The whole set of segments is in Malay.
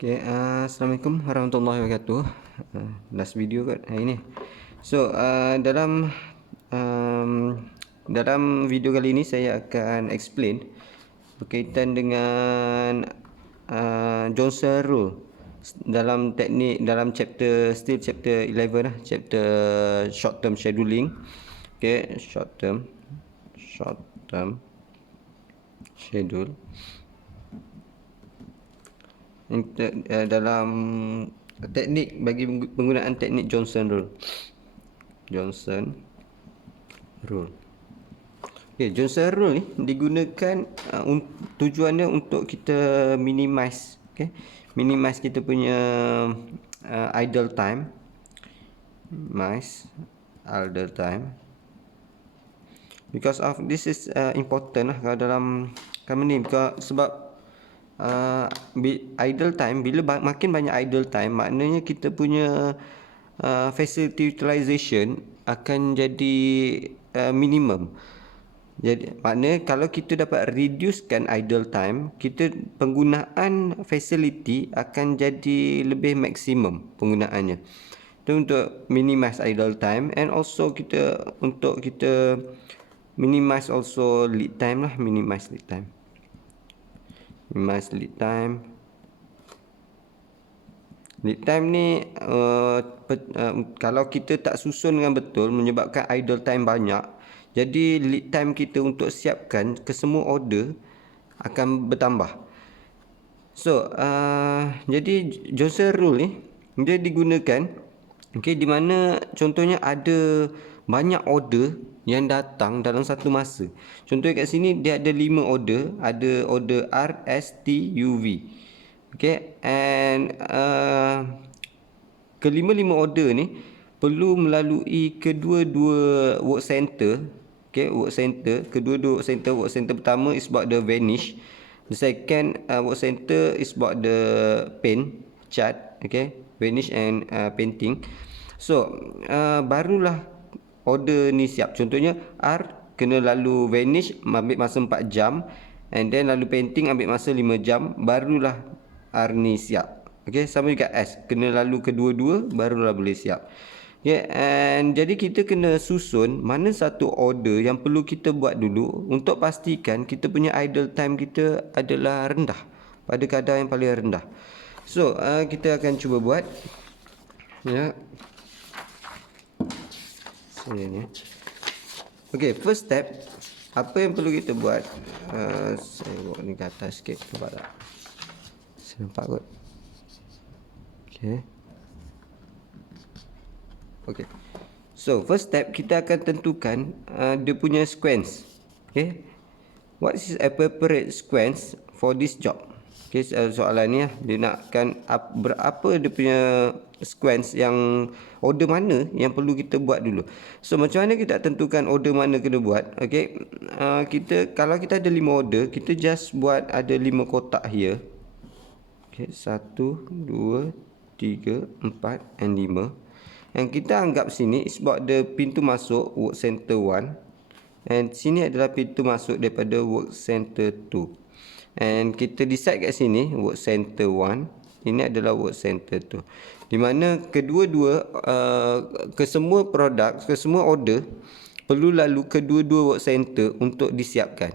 Assalamualaikum warahmatullahi wabarakatuh. Last video kot hari ni. So, dalam video kali ini saya akan explain berkaitan dengan Johnson rule dalam teknik dalam chapter 11 lah, chapter short term scheduling. Short term schedule. Dalam teknik bagi penggunaan teknik Johnson rule. Johnson rule ni digunakan tujuannya untuk kita minimize kita punya idle time. Because of this is important lah kalau dalam company, sebab idle time, bila makin banyak idle time, maknanya kita punya facility utilization akan jadi minimum. Jadi maknanya kalau kita dapat reducekan idle time, kita penggunaan facility akan jadi lebih maksimum penggunaannya. Itu untuk minimize idle time, and also untuk kita minimize also lead time lah, minimize lead time. Lead time ni kalau kita tak susun dengan betul, menyebabkan idle time banyak. Jadi lead time kita untuk siapkan ke semua order akan bertambah. So jadi Johnson rule ni dia digunakan di mana contohnya ada banyak order yang datang dalam satu masa. Contohnya kat sini dia ada 5 order, ada order R, S, T, U, V. And kelima-lima order ni perlu melalui kedua-dua work center. Work center, kedua-dua work center pertama is about the vanish. The second work center is about the paint chart, vanish and painting. So barulah order ni siap. Contohnya R kena lalu vanish ambil masa 4 jam, and then lalu painting ambil masa 5 jam, barulah R ni siap. Sama juga S, kena lalu kedua-dua barulah boleh siap. And jadi kita kena susun mana satu order yang perlu kita buat dulu untuk pastikan kita punya idle time kita adalah rendah, pada kadar yang paling rendah. So kita akan cuba buat first step, apa yang perlu kita buat? Saya bawa ni ke atas sikit, nampak tak? Saya nampak kot. So first step, kita akan tentukan dia punya sequence. What is appropriate sequence for this job? Soalan ni dia nakkan berapa dia punya sequence, yang order mana yang perlu kita buat dulu. So macam mana kita tentukan order mana kena buat? Kalau kita ada 5 order, kita just buat ada 5 kotak here. 1, 2, 3, 4 and 5. Yang kita anggap sini is about the pintu masuk work center 1, and sini adalah pintu masuk daripada work center 2. And kita decide kat sini work center 1, ini adalah work center 2, di mana kedua-dua ke semua produk, ke semua order perlu lalu kedua-dua work center untuk disiapkan.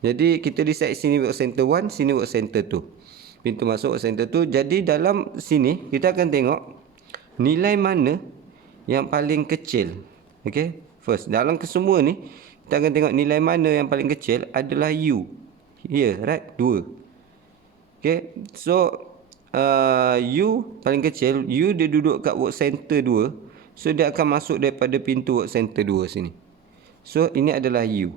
Jadi kita decide sini work center 1, sini work center 2, pintu masuk work center 2. Jadi dalam sini kita akan tengok nilai mana yang paling kecil. First, dalam kesemua ni kita akan tengok nilai mana yang paling kecil adalah U. Here, right? 2. So U paling kecil, U dia duduk kat work center 2. So dia akan masuk daripada pintu work center 2 sini. So ini adalah U.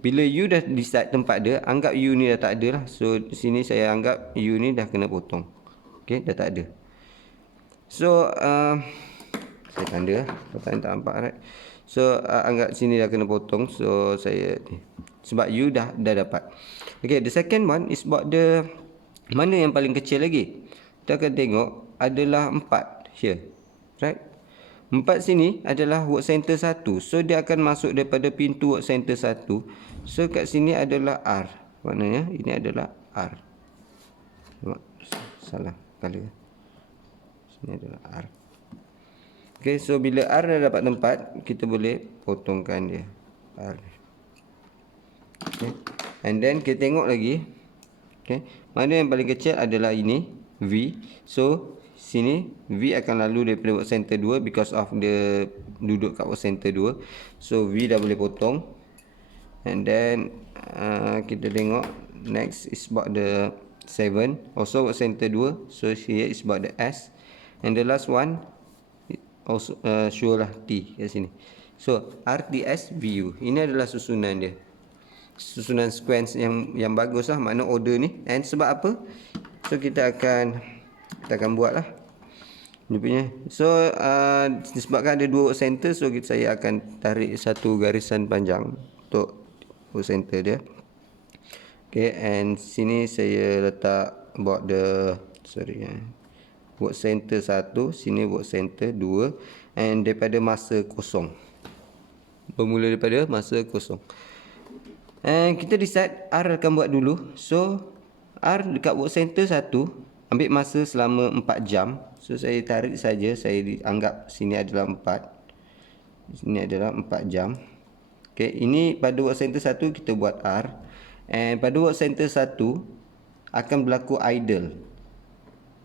Bila U dah decide tempat dia, anggap U ni dah tak ada lah. So sini saya anggap U ni dah kena potong. Dah tak ada. So saya tanda tak nampak, right? So anggap sini dah kena potong. So saya ni, sebab U dah dapat. The second one is about the mana yang paling kecil lagi. Kita akan tengok adalah 4 here, right? 4 sini adalah work center 1. So dia akan masuk daripada pintu work center 1. So kat sini adalah R. Maknanya ini adalah R. Salah color. Sini adalah R. Okay, so bila R dah dapat tempat, kita boleh potongkan dia. R. Okay. And then kita tengok lagi. Okay. Mana yang paling kecil adalah ini, V. So sini V akan lalu daripada work center 2 because of the duduk kat work center 2. So V dah boleh potong. And then kita tengok next is about the 7, also work center 2. So here is about the S. And the last one also sure lah T kat sini. So RTS VU. Ini adalah susunan dia. Susunan sequence yang bagus lah, makna order ni. And sebab apa? So kita akan buat lah dia punya. So disebabkan ada 2 work center, so saya akan tarik satu garisan panjang untuk work center dia. Okay, and sini saya letak about the work center 1, sini work center 2, and daripada masa kosong. Bermula daripada masa kosong. And kita decide R akan buat dulu. So R dekat work center 1 ambil masa selama 4 jam. So saya tarik saja, saya anggap sini adalah 4. Sini adalah 4 jam. Okay, ini pada work center 1 kita buat R. And pada work center 1 akan berlaku idle.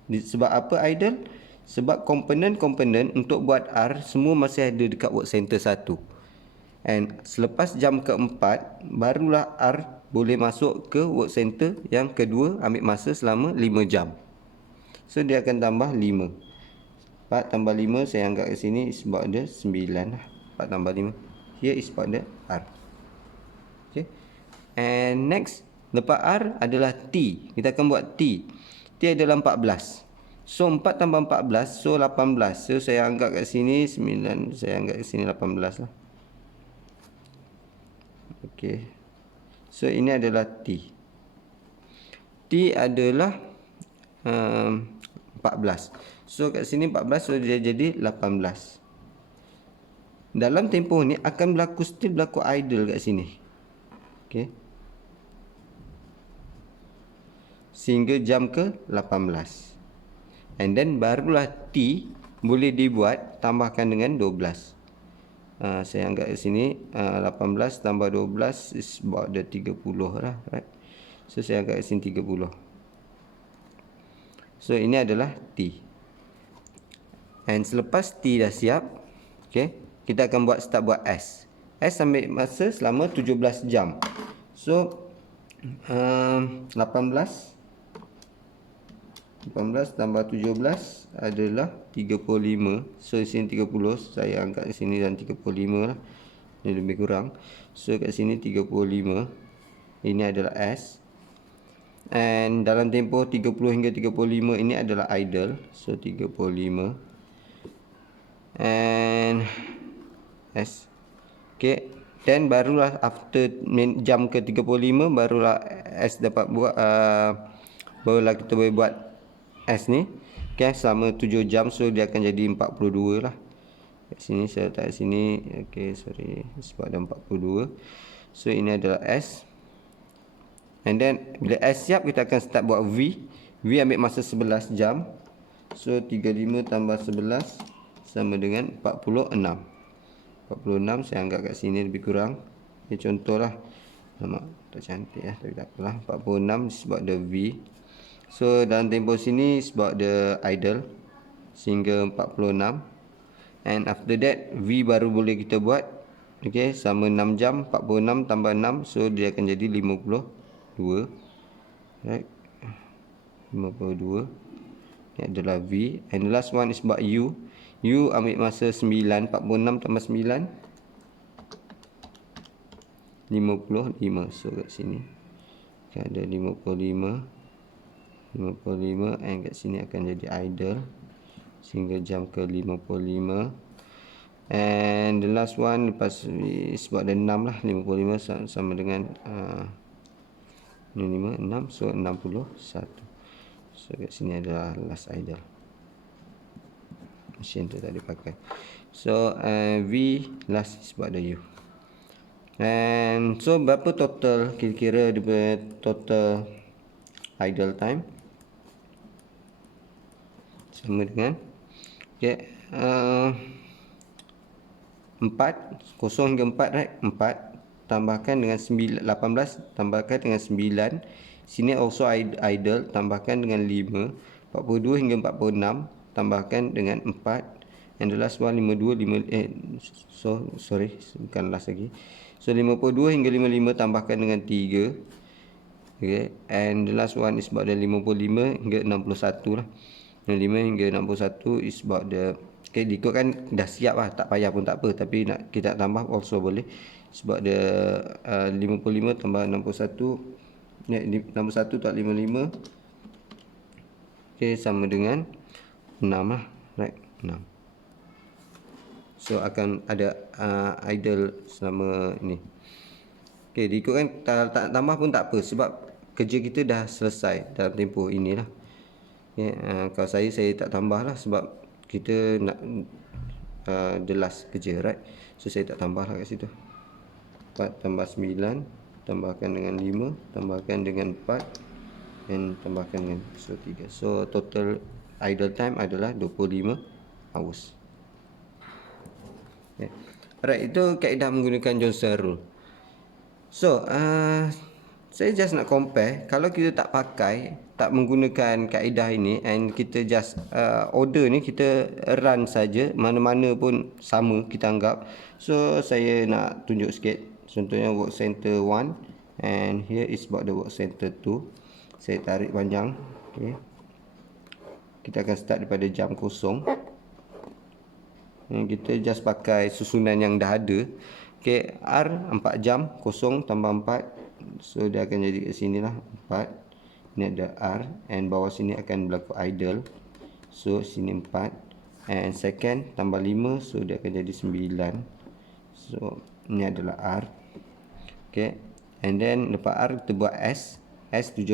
Sebab apa idle? Sebab komponen-komponen untuk buat R semua masih ada dekat work center 1. And selepas jam keempat, barulah R boleh masuk ke work center yang kedua, ambil masa selama 5 jam. So dia akan tambah 5. 4 tambah 5 saya anggap kat sini is about the 9 lah. 4 tambah 5. Here is about the R. Okay. And next, lepas R adalah T. Kita akan buat T. T adalah 14. So 4 tambah 14, so 18. So saya anggap kat sini 9, saya anggap kat sini 18 lah. Okay. So ini adalah T. T adalah 14. So kat sini 14, so dia jadi 18. Dalam tempoh ni akan still berlaku idle kat sini. Okay. Sehingga jam ke 18. And then barulah T boleh dibuat, tambahkan dengan 12. Saya anggap di sini 18 tambah 12 is about the 30 lah, right? So saya anggap di sini 30. So ini adalah T. And selepas T dah siap, okay, kita akan start buat S. S ambil masa selama 17 jam. So 18 tambah 17 adalah 35. So di sini 30, saya angkat di sini dan 35 lah. Ini lebih kurang. So kat sini 35. Ini adalah S. And dalam tempoh 30 hingga 35 ini adalah idle. So 35. And S. Okay. Then barulah after jam ke 35 barulah S dapat buat barulah kita boleh buat S ni. Okay, selama 7 jam, so dia akan jadi 42 lah. Kat sini saya letak sini. Okay, sorry, sebab ada 42. So ini adalah S. And then bila S siap, kita akan start buat V. V ambil masa 11 jam. So 35 tambah 11 sama dengan 46. 46 saya anggap kat sini lebih kurang. Okay, contohlah. Nampak tak cantik lah, tapi tak apalah. 46 sebab the V. So dalam tempoh sini sebab the idle sehingga 46. And after that V baru boleh kita buat. Okay, sama 6 jam. 46 tambah 6, so dia akan jadi 52. Right, 52. Ini adalah V. And the last one is about U. U ambil masa 9. 46 tambah 9, 55. So kat sini ada 55. 55, and kat sini akan jadi idle sehingga jam ke 55. And the last one lepas sebab ada 6 lah, 55 sama dengan 5, 6, so 61. So kat sini adalah last idle. Mesin tu tak dipakai. So V last sebab ada U. And so berapa total kira-kira dia punya total idle time? sama dengan okey, 4, 0 hingga 4, right? 4 tambahkan dengan 9, 18 tambahkan dengan 9. Sini also idle, tambahkan dengan 5. 42 hingga 46 tambahkan dengan 4. And the last one 52, sorry, bukan last lagi. So 52 hingga 55 tambahkan dengan 3. Okay, and the last one is about the 55 hingga 61 lah. 55 hingga 61 is about the, okay, diikut kan dah siap lah, tak payah pun tak apa, tapi nak kita tambah also boleh. Sebab the 55 tambah 61, 61 tak 55, okay, sama dengan 6 lah, right, 6. So akan ada idle selama ni. Okay, diikutkan tak tambah pun tak apa, sebab kerja kita dah selesai dalam tempoh inilah. Okay, kalau saya tak tambah lah, sebab kita nak the last kerja, right? So saya tak tambah lah kat situ. 4 tambah 9 tambahkan dengan 5 tambahkan dengan 4 dan tambahkan dengan 3. So total idle time adalah 25 hours. Okay. Alright, itu kaedah menggunakan Johnson rule. So saya just nak compare, kalau kita tak pakai, tak menggunakan kaedah ini, and kita just order ni kita run saja, mana-mana pun sama kita anggap. So saya nak tunjuk sikit, contohnya work center 1, and here is about the work center 2. Saya tarik panjang. Okay, kita akan start daripada jam kosong, and kita just pakai susunan yang dah ada. Okay, R 4 jam, kosong tambah 4, so dia akan jadi kat sini lah, 4. Ini ada R, and bawah sini akan berlaku idle, so sini 4, and second tambah 5, so dia akan jadi 9. So ini adalah R. Okay, and then lepas R kita buat S 17,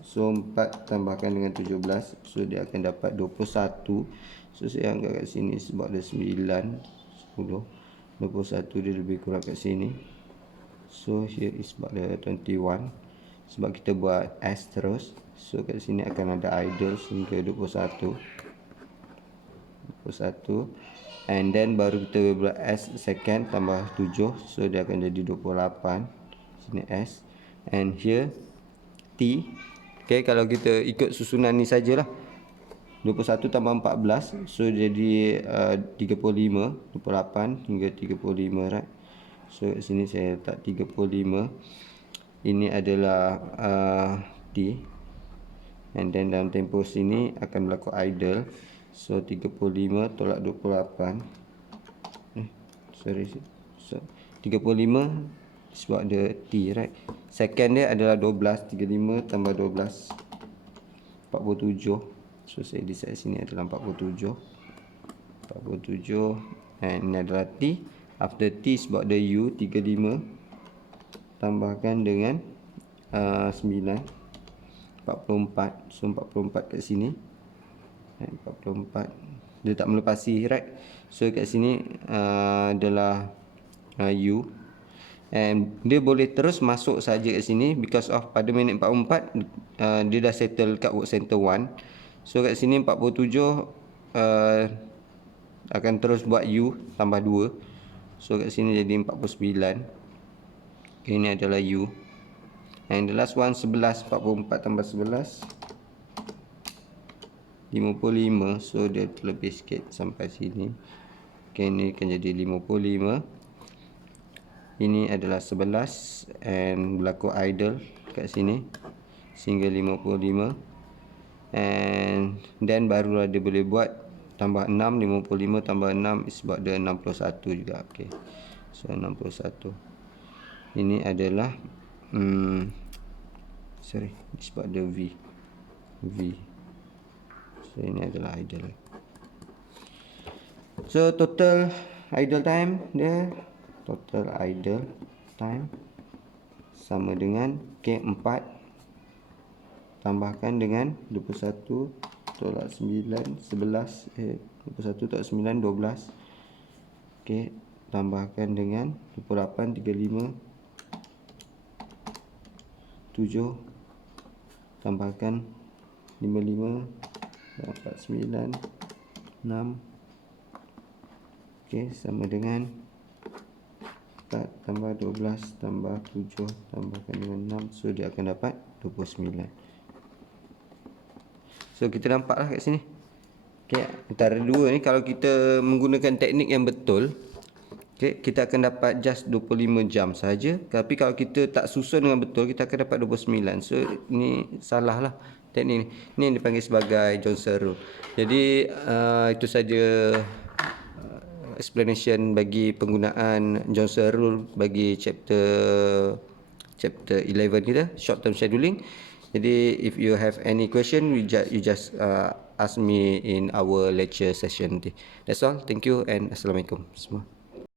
so 4 tambahkan dengan 17, so dia akan dapat 21. So saya anggap kat sini sebab ada 9, 10, 21 dia lebih kurang kat sini. So here is about the 21. Sebab kita buat S terus, so kat sini akan ada idle sehingga 21. And then baru kita buat S second tambah 7, so dia akan jadi 28. Sini S, and here T. Okay, kalau kita ikut susunan ni sajalah, 21 tambah 14, so jadi 35, 28 hingga 35, right? So kat sini saya letak 35. Ini adalah T, and then dalam tempoh sini akan berlaku idle, so 35 tolak 28, so 35 sebab ada T, right? Second dia adalah 12, 35 tambah 12, 47. So saya decide sini adalah 47, and ini adalah T. After T sebab ada U, 35 tambahkan dengan 9, 44. So 44 kat sini, 44 dia tak melepasi, right? So kat sini adalah U, and dia boleh terus masuk saja kat sini, because of pada minit 44 dia dah settle kat work center 1. So kat sini 47 akan terus buat U tambah 2, so kat sini jadi 49. Ini adalah U, and the last one 11, 44 tambah 11, 55. So dia terlebih sikit sampai sini. Okay, ini akan jadi 55. Ini adalah 11, and berlaku idle kat sini sehingga 55, and then barulah dia boleh buat tambah 6. 55 tambah 6 is about the 61 juga. Okay, so 61. Ini adalah sorry, it's about the V. So ini adalah idle. So total idle time dia, total idle time sama dengan 4 tambahkan dengan 21 tolak 9, 11, 21 tolak 9, 12. Okay, tambahkan dengan 28, 35, 7, tambahkan 55, 49 6. Okey, sama dengan 4 tambah 12 tambah 7 tambahkan dengan 6. So dia akan dapat 29. So kita nampak lah kat sini. Okay, antara dua ni kalau kita menggunakan teknik yang betul, okay, kita akan dapat just 25 jam saja. Tapi kalau kita tak susun dengan betul, kita akan dapat 29. So ni salah lah teknik ni. Ni yang dipanggil sebagai Johnson Rule. Jadi itu saja explanation bagi penggunaan Johnson Rule bagi chapter 11 kita, short term scheduling. Jadi if you have any question, you just ask me in our lecture session. That's all. Thank you and Assalamualaikum semua.